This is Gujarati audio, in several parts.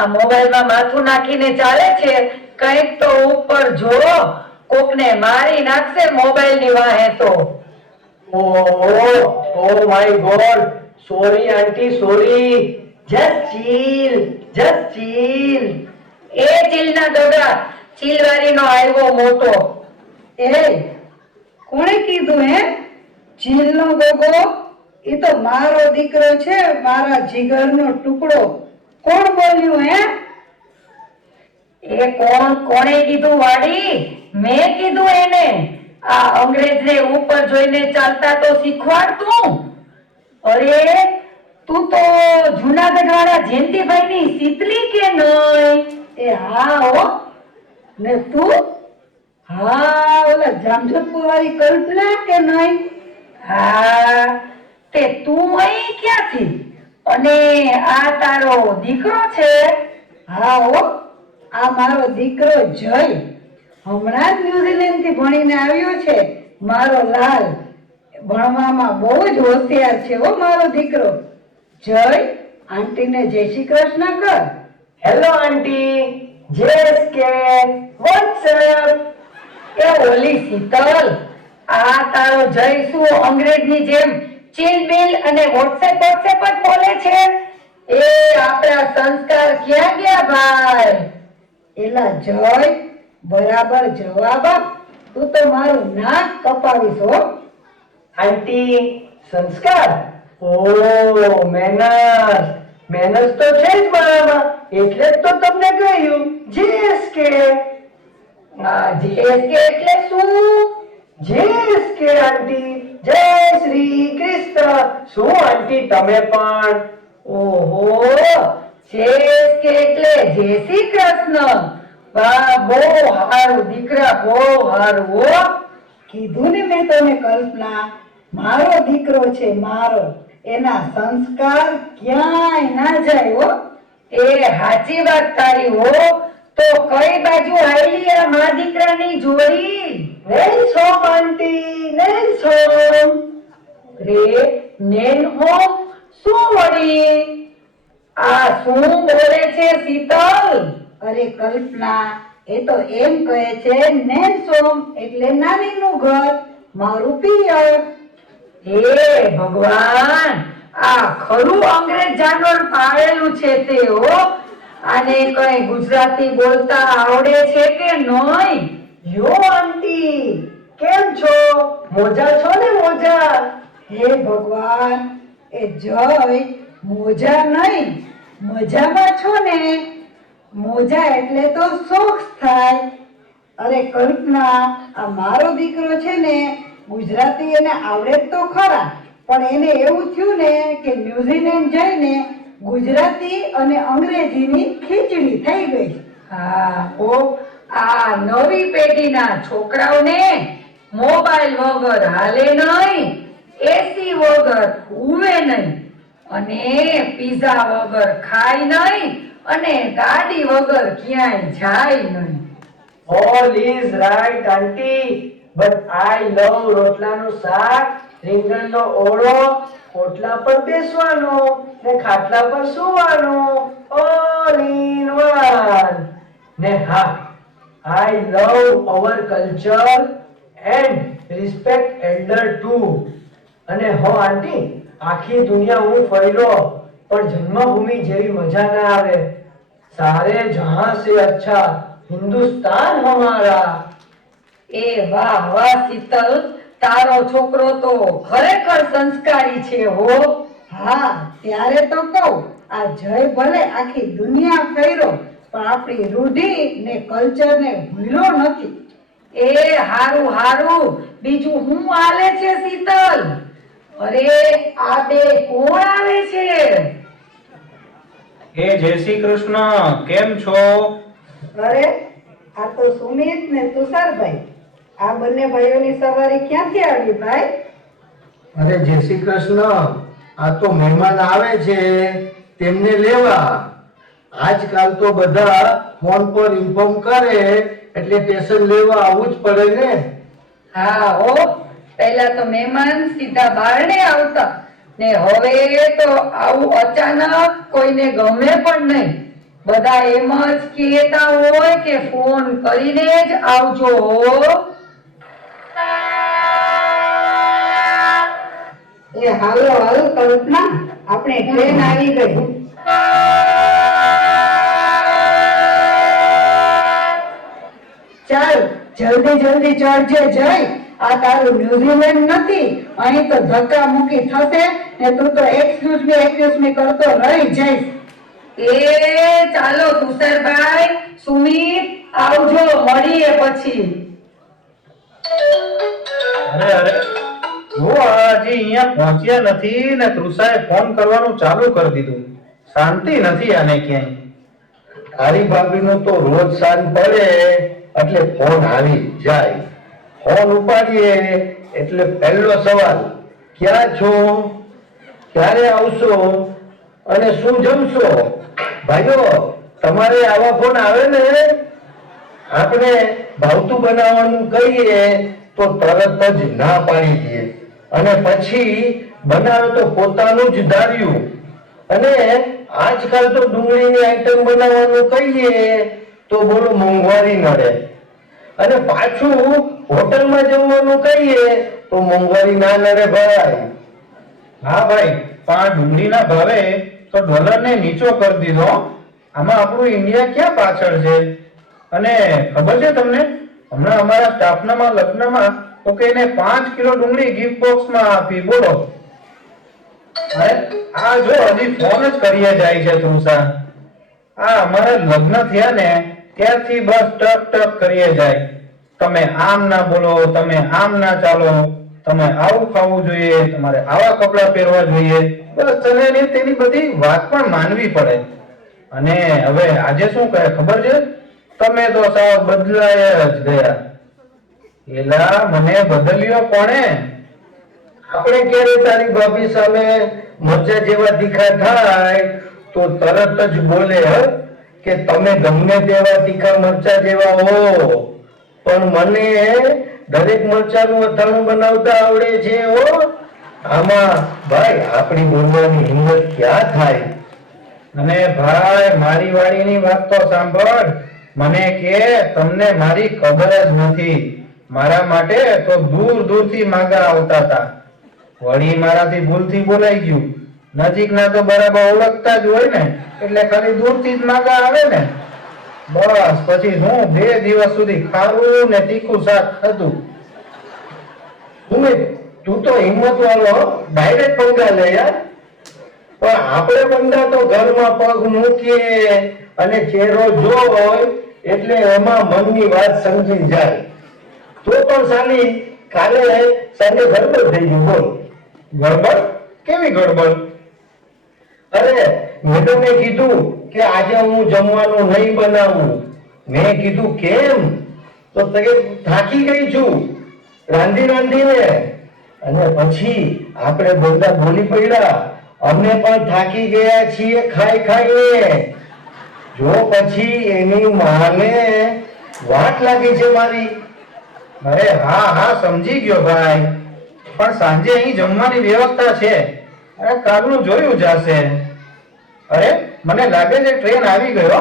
આ મોબાઈલમાં માથું નાખીને ચાલે છે, કંઈક તો ઉપર જો, કોકને મારી નાખશે મોબાઈલની વાહે તો. Oh my God. Sorry, auntie, sorry. Just chill. Just chill. એ ચીલના દોડા, ચીલવારીનો આવ્યો મોટો. એ કોણે કીધું હે ચીલનો ગોગો? એ તો મારો દીકરો છે, મારા જીગરનો ટુકડો. કોણ બોલ્યું હે? એ કોણે કીધું વાડી? મેં કીધું એને. આ અંગ્રેજને ઉપર જોઈને ચાલતા તો શીખવાડતું. અરે તું તો જૂનાગઢ વાળા જયંતિભાઈની શીતલી કે નહીં? એ હા હો. ને તું? હા, ઓલા જામજોધપુર વાળી કલ્પના કે નહીં? હા, તે તું અહીં ક્યાંથી? અને આ તારો દીકરો છે? હા હો, આ મારો દીકરો જય. હમણાં જ ન્યુઝીલેન્ડ થી ભણીને આવ્યો છે. મારો લાલ ભણવામાં બહુ જ હોશિયાર છે હો મારો દીકરો. જય, આંટીને જય શ્રી કૃષ્ણ કર. Hello, auntie. JSK. What's up? એ ઓલી શીતલ, આ તારો જય શું અંગ્રેજની જેમ ચીલબીલ અને વોટ્સએપ જ બોલે છે? એ આપણા સંસ્કાર ક્યાં ગયા ભાઈ? એલા જય, બરાબર જવાબ આપ. તું તો મારું નાક કપાવીશ હો. Auntie, સંસ્કાર. Oh, manners. Manners તો છે જ મારામાં. એટલે જ તો તમને કહ્યું JSK. JSK એટલે શું? JSK આંટી, જય શ્રી કૃષ્ણ. શું આંટી તમે પણ? ઓહો, JSK એટલે જય શ્રી કૃષ્ણ. વાહ, બહુ હારું દીકરા, બહુ હારું હો. કીધું ને મેં તને કલ્પના, મારો દીકરો છે મારો. એના સંસ્કાર ક્યાંય ના જાય હો. એ સાચી વાત તારી હો. તો કઈ બાજુ આયલી આ મા દીકરાની જોડી? નેનસોમ આંટી, નેનસોમ. રે નેન હોમ શું વળી? આ શું બોલે છે શીતલ? અરે કલ્પના, એ તો એમ કહે છે નેનસોમ એટલે નાનીનું ઘર, મારું પિયર. હે ભગવાન, આ ખરું અંગ્રેજ જાનવર પાળેલું છે તે હો. આને કઈ ગુજરાતી બોલતા આવડે છે કે નહીં? યો આંટી, કેમ છો? મોજા છો ને મોજા? હે ભગવાન, એ જય મોજા નહીં, મજામાં છો ને? મોજા એટલે તો શોખ થાય. અરે કલ્પના, આ મારો દીકરો છે ને, ગુજરાતી એને આવડે તો ખરા, પણ એને એવું થયું ને કે ન્યુઝીલેન્ડ જઈને ગુજરાતી અને અંગ્રેજીની ખીચડી થઈ ગઈ. હા ઓ, આ નવી પેઢીના છોકરાઓને મોબાઈલ વગર હાલે નહીં, એસી વગર હુવે નહીં, અને પીઝા વગર ખાય નહીં, અને ગાડી વગર ક્યાંય જાય નહીં. All is right auntie, but I love રોટલાનું શાક, રીંગણનો ઓળો, ઓટલા પર બેસવાનું ને ખાટલા પર સૂવાનું, all in one. ને હા, I love our culture and respect elder too. અને હો આંટી, આખી દુનિયા હું ફર્યો, પણ જન્મભૂમિ જેવી મજા ના આવે. સારે જહાં સે અચ્છા હિન્દુસ્તાન હમારા. એ વાહ વાહ શીતલ, તારો છોકરો તો ખરેખર સંસ્કારી છે હો. હા, ત્યારે તો કહું, આ જય ભલે આખી દુનિયા ફેર્યો, પણ આપણી રૂઢિ ને કલ્ચર ને ભૂલ્યો નથી. એ હારું હારું, બીજું હું હાલે છે શીતલ? અરે આ બે કોણ આવે છે? હે જય શ્રી કૃષ્ણ, કેમ છો? અરે આ તો સુમિત ને તુષારભાઈ. આ બંને ભાઈઓની સવારી ક્યાંથી આવી ભાઈ? અરે જય શ્રી કૃષ્ણ, આ તો મહેમાન આવે છે તેમને લેવા. આજકાલ તો બધા ફોન પર ઇન્ફોર્મ કરે એટલે સ્ટેશન લેવા આવવું જ પડે ને. હા હો, પહેલા તો મહેમાન સીધા બારણે આવતા, ને હવે તો આવું અચાનક કોઈને ગમે પણ નહીં. બધા એમ જ કહેતા હોય કે ફોન કરીને જ આવજો હો. એ હાલો હાલો કલ્પના, આપણે ટ્રેન આવી ગઈ. ચાલ જલ્દી જલ્દી ચડજે જય. આ તારું ન્યુઝીલેન્ડ નથી, અહીં તો ધક્કા મૂકી થશે ને તું તો એક્સક્યુઝ મી કરતો રહી જઈશ. એ ચાલો તુષારભાઈ, સુમિત, આવજો, મળીએ પછી. અરે અરે જો હજી અહીંયા પહોંચ્યા નથી ને તૃષાએ ફોન કરવાનું ચાલુ કરી દીધું. શાંતિ નથી આને ક્યાંય. તારી ભાભીનો તો રોજ સાંજ પડે એટલે ફોન આવી જાય. ફોન ઉપાડીએ એટલે પહેલો સવાલ, ક્યાં છો, ક્યારે આવશો અને શું જમશો? ભાઈઓ, તમારે આવા ફોન આવે ને, આપણે ભાવતું બનાવવાનું કહીએ તો તરત જ ના પાડી દે અને પછી બનાવે તો પોતાનું જ ધાર્યું. અને આજકાલ તો ડુંગળીની આઈટમ બનાવવાનું કહીએ તો બોલો મોંઘવારી નડે અને પાછું હોટલમાં જમવાનું કહીએ તો મોંઘવારી ના નડે ભાઈ. હા ભાઈ, પણ ડુંગળીના ભાવે તો ડોલરને નીચો કરી દીધો. આમાં આપણું ઇન્ડિયા ક્યાં પાછળ છે? અને ખબર છે તમને, હમણાં અમારા સ્ટાફનામાં લગ્નમાં તો કે એને 5 કિલો ડુંગળી ગિફ્ટ બોક્સમાં આપી. બોલો. અરે આ જો હજી ફોન જ કરીએ જાય છે તૃષા. આ અમારા લગ્ન થયા ને ત્યારથી બસ ટક ટક કરીએ જાય. તમે આમ ના બોલો, તમે આમ ના ચાલો, તમે આવું ખાવું જોઈએ, તમારે આવા કપડાં પહેરવા જોઈએ. બસ તને તેની બધી વાત પણ માનવી પડે. અને હવે આજે શું કહે ખબર છે? તમે તો સાવ બદલાયા જ ગયા. એલા, મને બદલ્યો કોણે? આપણે ક્યારે તારી ભાભી સામે મરચા જેવા તીખા થાય તો તરત જ બોલે કે તમે ગમે તેવા તીખા મરચા જેવા હો, પણ મને દરેક મરચાનું અથાણું બનાવતા આવડે છે હો. આમાં ભાઈ આપણી બોલવાની હિંમત ક્યાં થાય? અને ભાઈ, મારી વાડીની વાત તો સાંભળ. મને કે તમને મારી ખબર જ નથી. મારા માટે તો દૂર દૂરથી માગા આવતા હતા. વળી મારાથી ભૂલથી બોલાઈ ગયું. નજીકના તો બરાબર ઓળખતા જ હોય ને, એટલે ખાલી દૂરથી જ માગા આવે ને. બસ પછી હું 2 દિવસ સુધી ખારું ને તીખું શાક ખાધું. તું તો હિંમત વાળો, ડાયરેક્ટ પંગા લે યાર. પણ આપણે બંદા તો ઘરમાં પગ મૂકીએ અને ચહેરો જોય એટલે એમાં મનની વાત સમજી જાય. તો પણ સાલી કાલે સાંજે ગડબડ થઈ ગયું. બોલ. ગડબડ? કેવી ગડબડ? અરે મેડમે કીધું કે આજે હું જમવાનું નહીં બનાવું. મેં કીધું કેમ? તો તે થાકી ગઈ છું રાંધી રાંધીને. અને પછી આપણે બધા બોલી પડ્યા, અમે પણ થાકી ગયા છીએ ખાઈ ખાઈને. જો પછી એની માને વાટ લાગી છે મારી. અરે હા હા, સમજી ગયો ભાઈ. પણ સાંજે અહીં જમવાની વ્યવસ્થા છે. અરે કાલનું જોયું જશે. અરે મને લાગે છે ટ્રેન આવી ગયો.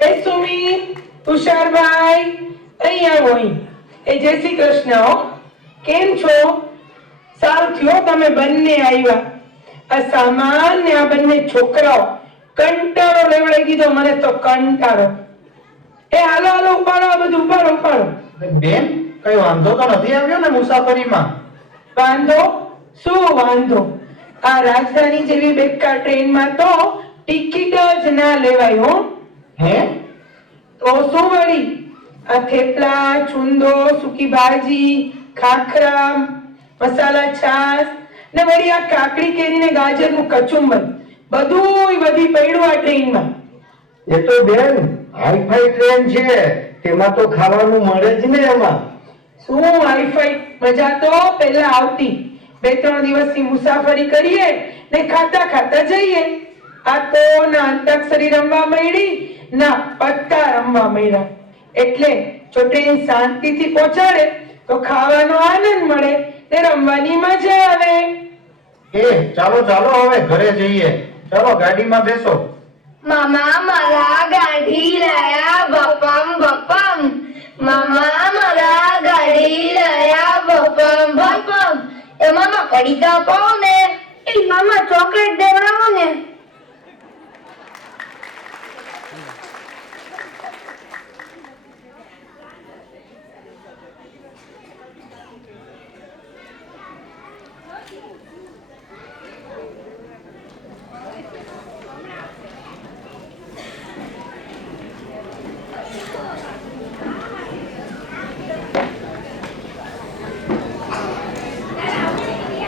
એ સુમિત, તુષારભાઈ, અહીં આવો અહીં. એ જય શ્રી કૃષ્ણ હો. કેમ છો? સારું થયો તમે બંને આવ્યા. આ સામાન ને આ બંને છોકરાઓ કંટાળો લેવડાવી દીધો મને તો, કંટાળો. એ હાલો હાલો, ઉપાડો આ બધું, ઉપાડો ઉપાડો. બેન, કઈ વાંધો તો નથી આવ્યો ને મુસાફરીમાં? વાંધો? શું વાંધો? આ રાજધાની જેવી બેકાર ટ્રેનમાં તો ટિકિટ જ ના લેવાય હો. હે? તો શું વળી, આ થેપલા, છુંદો, સૂકી ભાજી, ખાખરા, મસાલા છાશ ને વળી આ કાકડી કેરી ને ગાજરનું કચુંબર બધુંય વધી પડ્યું આ ટ્રેનમાં. એ તો બેન હાઈફાઈ ટ્રેન છે, તેમાં તો ખાવાનું મળે જ ને. એમાં શું હાઈફાઈ? મજા તો પહેલા આવતી. 2-3 દિવસની મુસાફરી કરીએ ને ખાતા ખાતા જઈએ. આ તો ના અંતાક્ષરી રમવા મળી ના પત્તા રમવા મળ્યા. એટલે જો ટ્રેન શાંતિથી પહોંચાડે તો ખાવાનો આનંદ મળે ને રમવાની મજા આવે. ચાલો ચાલો હવે ઘરે જઈએ. ચાલો ગાડીમાં બેસો. મામા મારા ગાડી લાયા બપમ બપમ. મામા મારા ગાડી લાયા બપમ બપમ. એ મામા પડીકા પાઓ ને. એ મામા ચોકલેટ દેવડાવો ને.